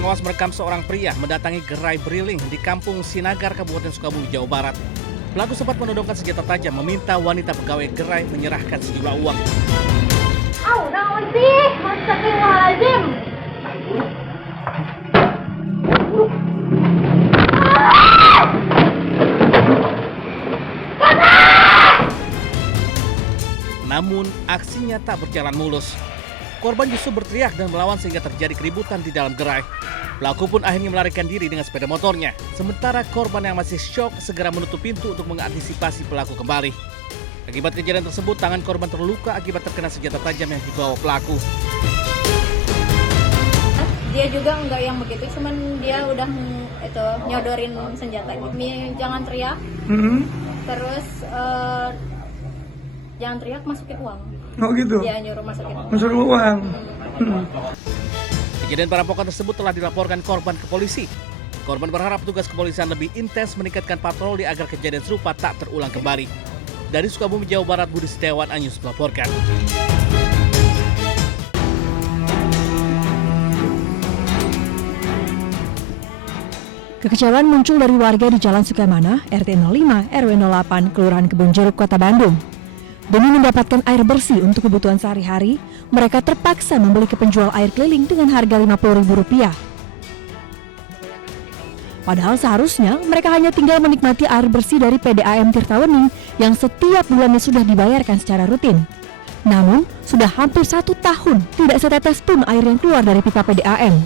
Korban tewas merekam seorang pria mendatangi gerai briling di Kampung Sinagar, Kabupaten Sukabumi, Jawa Barat. Pelaku sempat menodongkan senjata tajam meminta wanita pegawai gerai menyerahkan sejumlah uang. Naon sih? Astagfirullahaladzim. Namun aksinya tak berjalan mulus. Korban justru berteriak dan melawan sehingga terjadi keributan di dalam gerai. Pelaku pun akhirnya melarikan diri dengan sepeda motornya. Sementara korban yang masih syok segera menutup pintu untuk mengantisipasi pelaku kembali. Akibat kejadian tersebut, tangan korban terluka akibat terkena senjata tajam yang dibawa pelaku. Dia juga enggak yang begitu, cuman dia udah nyodorin senjata gitu. Jangan teriak. Terus jangan teriak, masukin uang. Oh gitu? Dia nyuruh masukin uang. Masukin uang. Kejadian perampokan tersebut telah dilaporkan korban ke polisi. Korban berharap petugas kepolisian lebih intens meningkatkan patroli agar kejadian serupa tak terulang kembali. Dari Sukabumi, Jawa Barat, Budi Setiawan, Anyus melaporkan. Kekecewaan muncul dari warga di Jalan Sukamana, RT 05, RW 08, Kelurahan Kebonjeruk, Kota Bandung. Demi mendapatkan air bersih untuk kebutuhan sehari-hari, mereka terpaksa membeli ke penjual air keliling dengan harga Rp50.000. Padahal seharusnya mereka hanya tinggal menikmati air bersih dari PDAM Tirtawening yang setiap bulannya sudah dibayarkan secara rutin. Namun, sudah hampir 1 tahun tidak setetes pun air yang keluar dari pipa PDAM.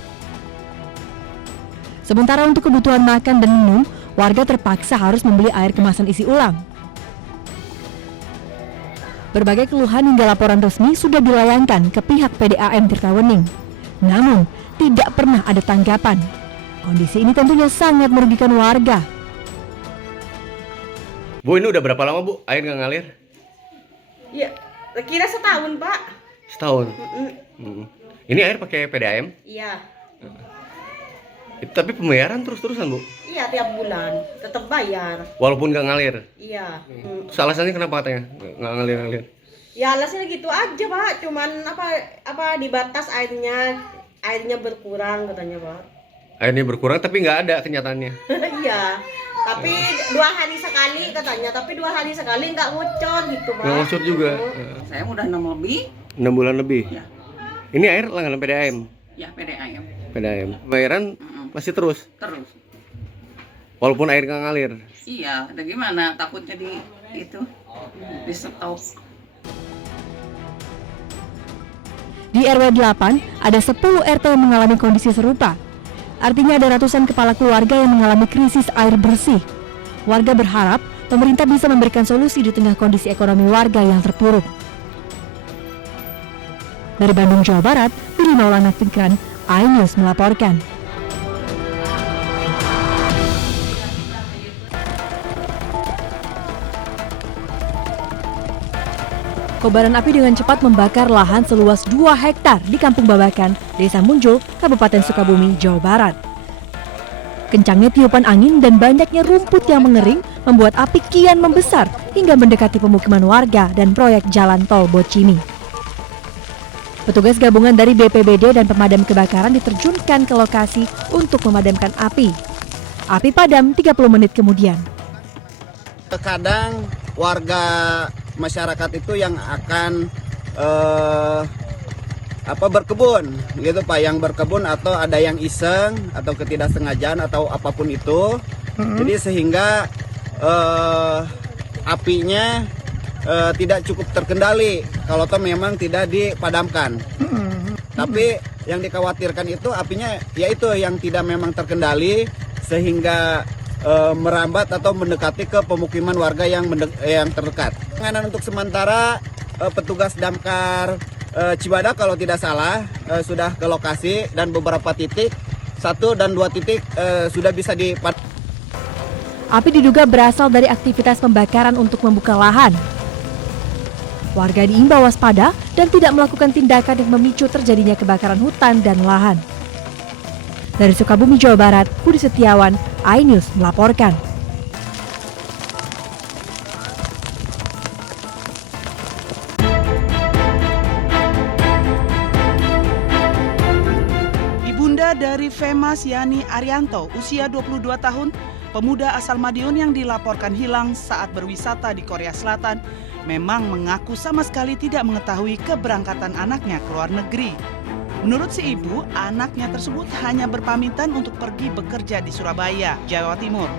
Sementara untuk kebutuhan makan dan minum, warga terpaksa harus membeli air kemasan isi ulang. Berbagai keluhan hingga laporan resmi sudah dilayangkan ke pihak PDAM Tirtawening. Namun, tidak pernah ada tanggapan. Kondisi ini tentunya sangat merugikan warga. Bu, ini udah berapa lama, Bu, air nggak ngalir? Ya, kira setahun, Pak. Setahun? Ini air pakai PDAM? Iya. Tapi pembayaran terus-terusan, Bu? Iya, tiap bulan. Tetap bayar. Walaupun nggak ngalir? Iya. Terus alasannya kenapa katanya nggak ngalir-ngalir? Ya alasannya gitu aja, Pak. Cuman apa dibatas airnya berkurang katanya, Pak. Airnya berkurang tapi nggak ada kenyataannya? Iya. Tapi 2 hari sekali katanya. Tapi 2 hari sekali nggak ngocor gitu, Pak. Nggak ngocor juga? Saya udah 6 lebih. 6 bulan lebih? Ya. Ini air langganan PDAM? Ya, PDAM. PDAM. Pembayaran masih terus? Terus. Walaupun air nggak ngalir? Iya, ada gimana? Takutnya di stop. Di RW 8, ada 10 RT yang mengalami kondisi serupa. Artinya ada ratusan kepala keluarga yang mengalami krisis air bersih. Warga berharap pemerintah bisa memberikan solusi di tengah kondisi ekonomi warga yang terpuruk. Dari Bandung, Jawa Barat, Billy Maulana Fikran, iNews melaporkan. Kobaran api dengan cepat membakar lahan seluas 2 hektar di Kampung Babakan, Desa Munjul, Kabupaten Sukabumi, Jawa Barat. Kencangnya tiupan angin dan banyaknya rumput yang mengering membuat api kian membesar hingga mendekati pemukiman warga dan proyek jalan tol Bocimi. Petugas gabungan dari BPBD dan pemadam kebakaran diterjunkan ke lokasi untuk memadamkan api. Api padam 30 menit kemudian. Terkadang warga masyarakat itu yang akan berkebun gitu Pak, yang berkebun atau ada yang iseng atau ketidaksengajaan atau apapun itu. Jadi sehingga apinya tidak cukup terkendali kalau toh memang tidak dipadamkan. Tapi yang dikhawatirkan itu apinya yaitu yang tidak memang terkendali sehingga merambat atau mendekati ke pemukiman warga yang terdekat. Penanganan untuk sementara petugas damkar Cibadak kalau tidak salah sudah ke lokasi dan beberapa titik 1 dan 2 titik sudah bisa dipadamkan. Api diduga berasal dari aktivitas pembakaran untuk membuka lahan. Warga diimbau waspada dan tidak melakukan tindakan yang memicu terjadinya kebakaran hutan dan lahan. Dari Sukabumi, Jawa Barat, Budi Setiawan, iNews melaporkan. Berawal dari Femas Yani Arianto, usia 22 tahun, pemuda asal Madiun yang dilaporkan hilang saat berwisata di Korea Selatan, memang mengaku sama sekali tidak mengetahui keberangkatan anaknya ke luar negeri. Menurut si ibu, anaknya tersebut hanya berpamitan untuk pergi bekerja di Surabaya, Jawa Timur.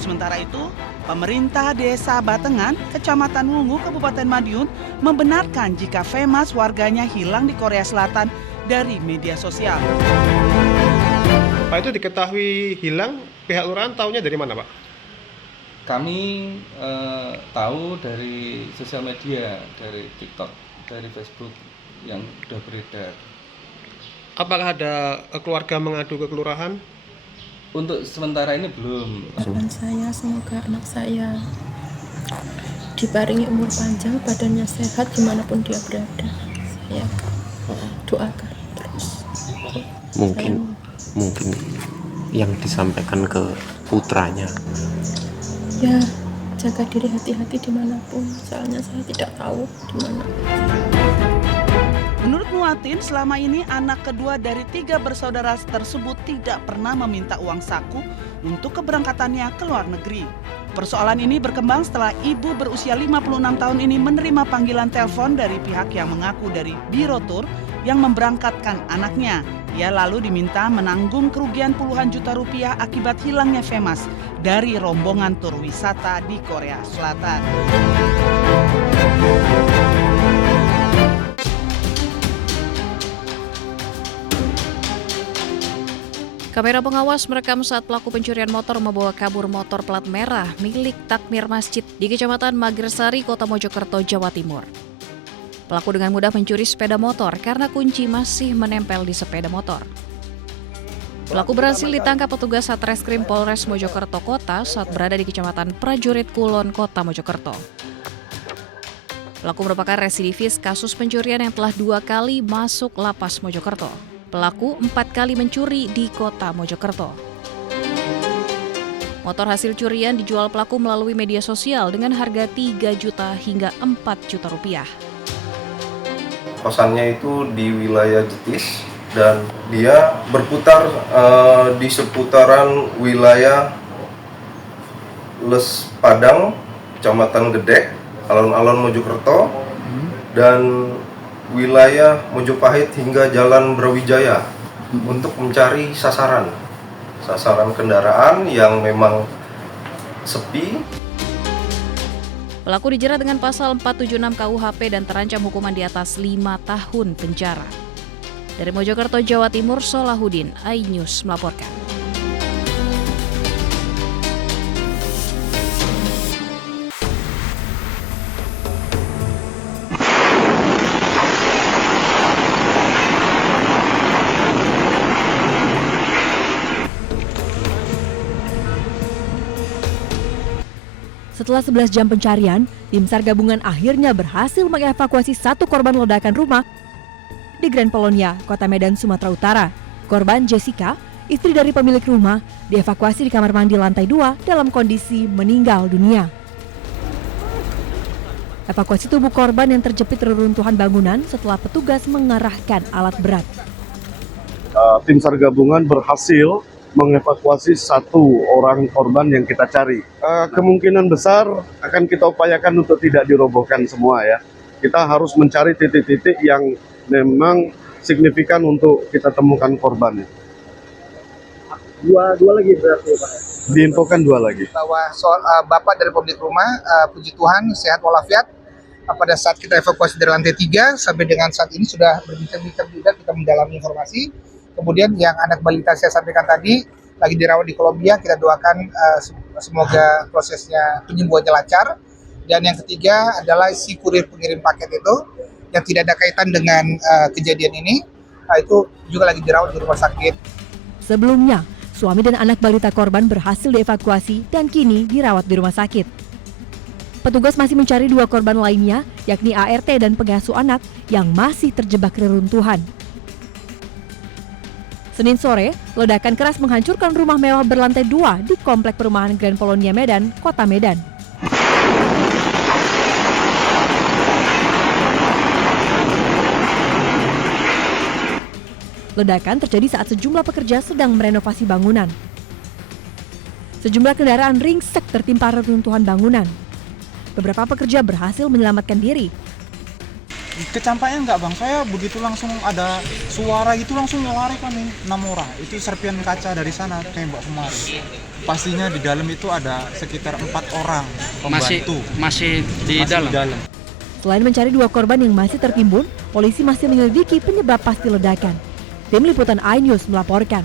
Sementara itu, pemerintah Desa Batengan, Kecamatan Wungu, Kabupaten Madiun, membenarkan jika Femas warganya hilang di Korea Selatan dari media sosial. Pak, itu diketahui hilang, pihak lurahan tahunya dari mana, Pak? Kami tahu dari sosial media, dari TikTok, dari Facebook yang sudah beredar. Apakah ada keluarga mengadu ke kelurahan? Untuk sementara ini belum. Harapan saya semoga anak saya diparingi umur panjang, badannya sehat dimanapun dia berada. Saya doakan terus. Mungkin yang disampaikan ke putranya. Ya, jaga diri, hati-hati dimanapun. Soalnya saya tidak tahu di mana. Menurut Muatin, selama ini anak kedua dari 3 bersaudara tersebut tidak pernah meminta uang saku untuk keberangkatannya ke luar negeri. Persoalan ini berkembang setelah ibu berusia 56 tahun ini menerima panggilan telepon dari pihak yang mengaku dari Biro Tur yang memberangkatkan anaknya. Ia lalu diminta menanggung kerugian puluhan juta rupiah akibat hilangnya Femas dari rombongan tur wisata di Korea Selatan. Kamera pengawas merekam saat pelaku pencurian motor membawa kabur motor plat merah milik takmir masjid di Kecamatan Magersari, Kota Mojokerto, Jawa Timur. Pelaku dengan mudah mencuri sepeda motor karena kunci masih menempel di sepeda motor. Pelaku berhasil ditangkap petugas Satreskrim Polres Mojokerto Kota saat berada di Kecamatan Prajurit Kulon, Kota Mojokerto. Pelaku merupakan residivis kasus pencurian yang telah 2 kali masuk lapas Mojokerto. Pelaku 4 kali mencuri di Kota Mojokerto. Motor hasil curian dijual pelaku melalui media sosial dengan harga 3 juta hingga 4 juta rupiah. Kosannya itu di wilayah Jetis dan dia berputar di seputaran wilayah Les Padang, Kecamatan Gedek, alun-alun Mojokerto, dan wilayah Mojopahit hingga Jalan Brawijaya untuk mencari sasaran kendaraan yang memang sepi. Pelaku dijerat dengan pasal 476 KUHP dan terancam hukuman di atas 5 tahun penjara. Dari Mojokerto, Jawa Timur, Solahuddin, iNews melaporkan. Setelah 11 jam pencarian, tim SAR gabungan akhirnya berhasil mengevakuasi 1 korban ledakan rumah di Grand Polonia, Kota Medan, Sumatera Utara. Korban Jessica, istri dari pemilik rumah, dievakuasi di kamar mandi lantai 2 dalam kondisi meninggal dunia. Evakuasi tubuh korban yang terjepit reruntuhan bangunan setelah petugas mengarahkan alat berat. Tim SAR gabungan berhasil mengevakuasi 1 orang korban yang kita cari. Kemungkinan besar akan kita upayakan untuk tidak dirobohkan semua ya. Kita harus mencari titik-titik yang memang signifikan untuk kita temukan korbannya. Dua lagi berarti Pak? Diinfokan 2 lagi. Bahwa Bapak dari pemilik rumah, puji Tuhan, sehat walafiat. Pada saat kita evakuasi dari lantai 3 sampai dengan saat ini sudah berbincang-bincang juga, kita mendalami informasi. Kemudian yang anak balita saya sampaikan tadi lagi dirawat di Kolombia, kita doakan semoga prosesnya penyembuhannya lancar. Dan yang ketiga adalah si kurir pengirim paket itu yang tidak ada kaitan dengan kejadian ini, itu juga lagi dirawat di rumah sakit. Sebelumnya, suami dan anak balita korban berhasil dievakuasi dan kini dirawat di rumah sakit. Petugas masih mencari 2 korban lainnya, yakni ART dan pengasuh anak yang masih terjebak reruntuhan. Senin sore, ledakan keras menghancurkan rumah mewah berlantai 2 di Komplek Perumahan Grand Polonia Medan, Kota Medan. Ledakan terjadi saat sejumlah pekerja sedang merenovasi bangunan. Sejumlah kendaraan ringsek tertimpa reruntuhan bangunan. Beberapa pekerja berhasil menyelamatkan diri. Kecampaknya enggak bang, saya begitu langsung ada suara gitu langsung lari kan nih 6 orang. Itu serpian kaca dari sana tembak kemari. Pastinya di dalam itu ada sekitar 4 orang pembantu. Masih di dalam. Selain mencari 2 korban yang masih tertimbun, polisi masih menyelidiki penyebab pasti ledakan. Tim Liputan iNews melaporkan.